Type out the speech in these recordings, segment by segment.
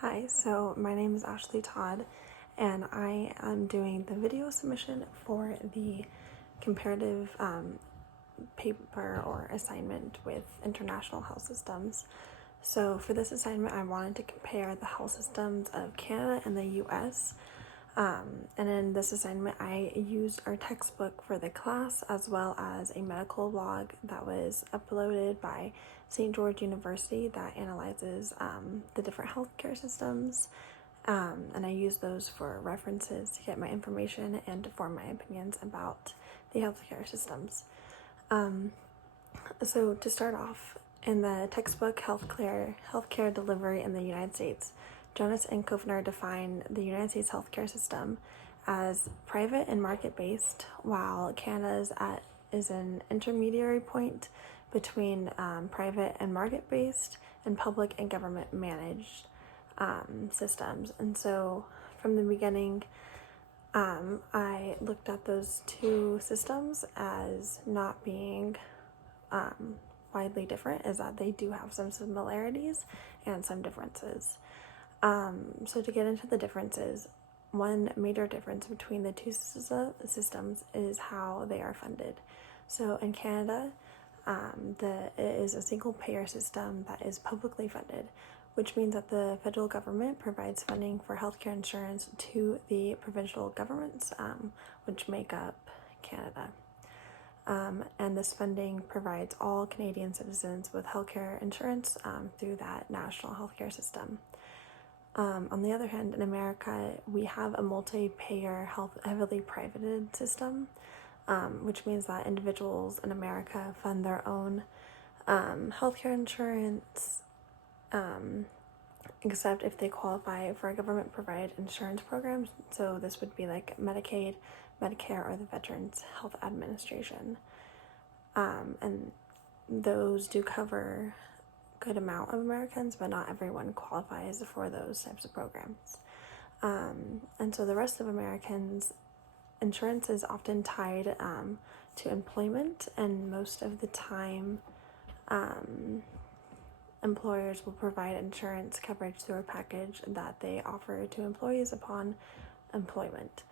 Hi, so my name is Ashley Todd, and I am doing the video submission for the comparative paper or assignment with international health systems. So for this assignment, I wanted to compare the health systems of Canada and the US. And in this assignment, I used our textbook for the class as well as a medical blog that was uploaded by St. George University that analyzes the different healthcare systems. And I use those for references to get my information and to form my opinions about the healthcare systems. So to start off, in the textbook Healthcare Delivery in the United States, Jonas and Kovner define the United States healthcare system as private and market-based, while Canada's is an intermediary point between private and market-based and public and government-managed systems. And so from the beginning, I looked at those two systems as not being widely different, is that they do have some similarities and some differences. So to get into the differences, one major difference between the two systems is how they are funded. So in Canada, it is a single payer system that is publicly funded, which means that the federal government provides funding for healthcare insurance to the provincial governments, which make up Canada. And this funding provides all Canadian citizens with healthcare insurance through that national healthcare system. On the other hand, in America, we have a multi-payer, heavily privated system, which means that individuals in America fund their own healthcare insurance, except if they qualify for a government-provided insurance program. So this would be like Medicaid, Medicare, or the Veterans Health Administration. And those do cover a good amount of Americans, but not everyone qualifies for those types of programs. And so the rest of Americans, insurance is often tied to employment, and most of the time, employers will provide insurance coverage through a package that they offer to employees upon employment.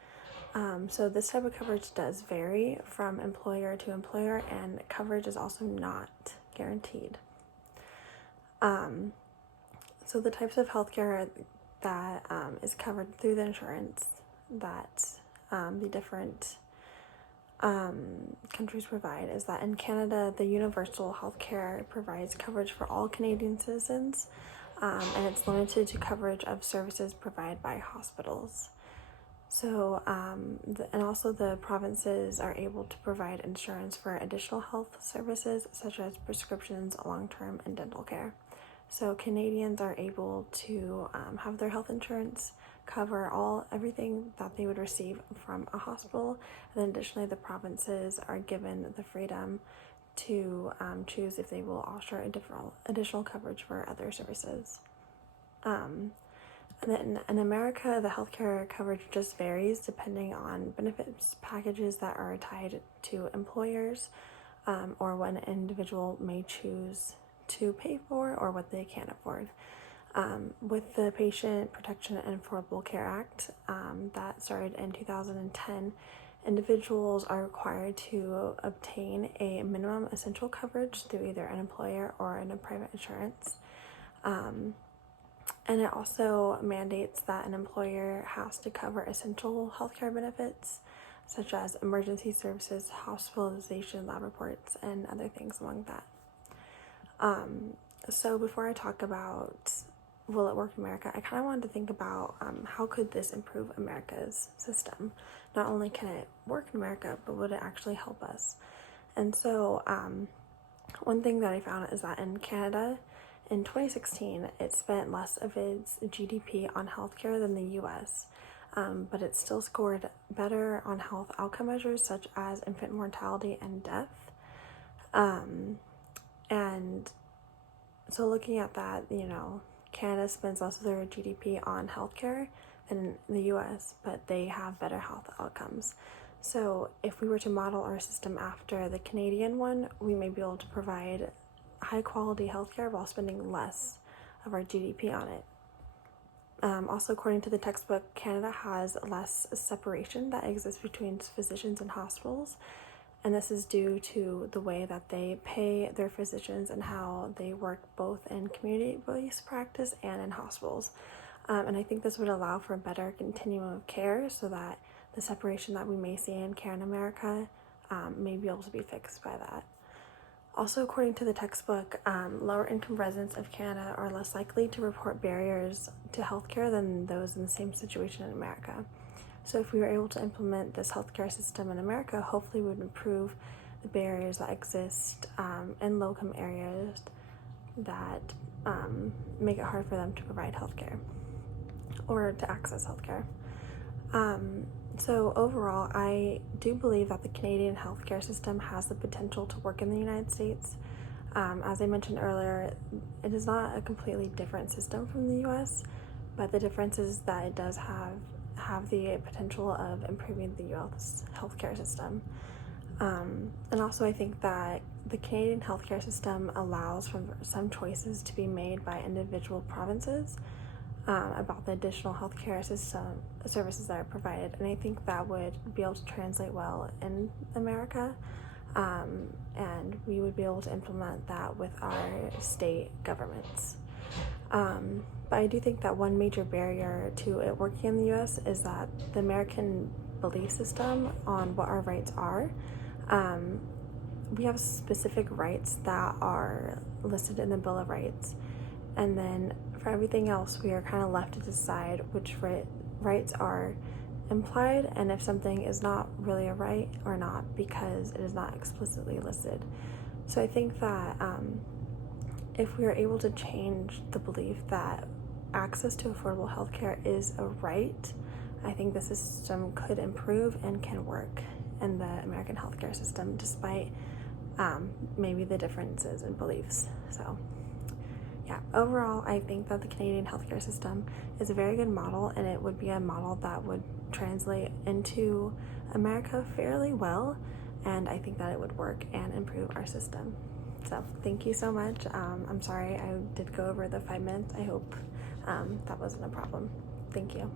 So this type of coverage does vary from employer to employer, and coverage is also not guaranteed. So the types of healthcare that is covered through the insurance that the different countries provide is that in Canada, the universal healthcare provides coverage for all Canadian citizens, and it's limited to coverage of services provided by hospitals. So, and also the provinces are able to provide insurance for additional health services such as prescriptions, long-term, and dental care. So Canadians are able to have their health insurance cover everything that they would receive from a hospital, and then additionally the provinces are given the freedom to choose if they will offer additional coverage for other services. And then in America, the healthcare coverage just varies depending on benefits packages that are tied to employers, or what an individual may choose to pay for or what they can't afford. With the Patient Protection and Affordable Care Act that started in 2010, individuals are required to obtain a minimum essential coverage through either an employer or in a private insurance. And it also mandates that an employer has to cover essential healthcare benefits, such as emergency services, hospitalization, lab reports, and other things among that. So before I talk about will it work in America, I kind of wanted to think about how could this improve America's system. Not only can it work in America, but would it actually help us? And so one thing that I found is that in Canada, in 2016, it spent less of its GDP on healthcare than the US, but it still scored better on health outcome measures such as infant mortality and death. And so looking at that, Canada spends less of their GDP on healthcare than the US, but they have better health outcomes. So if we were to model our system after the Canadian one, we may be able to provide high quality healthcare while spending less of our GDP on it. Also, according to the textbook, Canada has less separation that exists between physicians and hospitals, and this is due to the way that they pay their physicians and how they work both in community-based practice and in hospitals. And I think this would allow for a better continuum of care so that the separation that we may see in care in America may be able to be fixed by that. Also, according to the textbook, lower income residents of Canada are less likely to report barriers to healthcare than those in the same situation in America. So if we were able to implement this healthcare system in America, hopefully we would improve the barriers that exist in low-income areas that make it hard for them to provide healthcare or to access healthcare. So overall, I do believe that the Canadian healthcare system has the potential to work in the United States. As I mentioned earlier, it is not a completely different system from the US, but the difference is that it does have the potential of improving the US healthcare system. And also I think that the Canadian healthcare system allows for some choices to be made by individual provinces about the additional healthcare services that are provided, and I think that would be able to translate well in America, and we would be able to implement that with our state governments. But I do think that one major barrier to it working in the US is that the American belief system on what our rights are. We have specific rights that are listed in the Bill of Rights, and then for everything else, we are kind of left to decide which rights are implied and if something is not really a right or not because it is not explicitly listed. So I think that if we are able to change the belief that access to affordable healthcare is a right, I think the system could improve and can work in the American healthcare system despite maybe the differences in beliefs. So yeah, overall, I think that the Canadian healthcare system is a very good model, and it would be a model that would translate into America fairly well, and I think that it would work and improve our system. So thank you so much. I'm sorry I did go over the 5 minutes. I hope that wasn't a problem. Thank you.